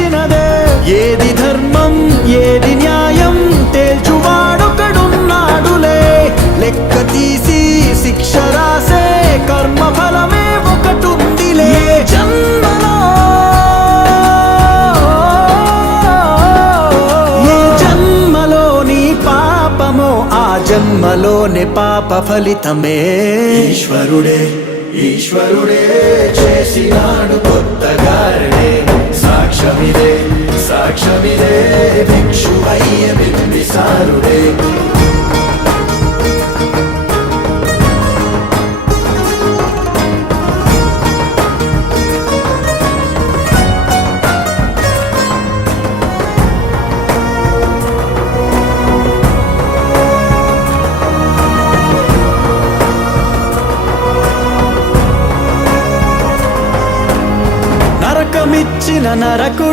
విధించినదే. ఏది ధర్మం ఏది న్యాయం తేల్చువాడొకడున్నాడులే. లెక్క తీసి శిక్ష రాసే కర్మ ఫలమే ఒకటుందిలే. ఏ జన్మలోని పాపమో ఆ జన్మలోని పాప ఫలితమే. ఈశ్వరుడే ఈశ్వరుడే చేసినాడు కొత్తగారనే. సాక్ష్యమిదే సాక్ష్యమిదే భిక్షువయ్య బింబిసారుడే. నరకమిచ్చిన నరకుడి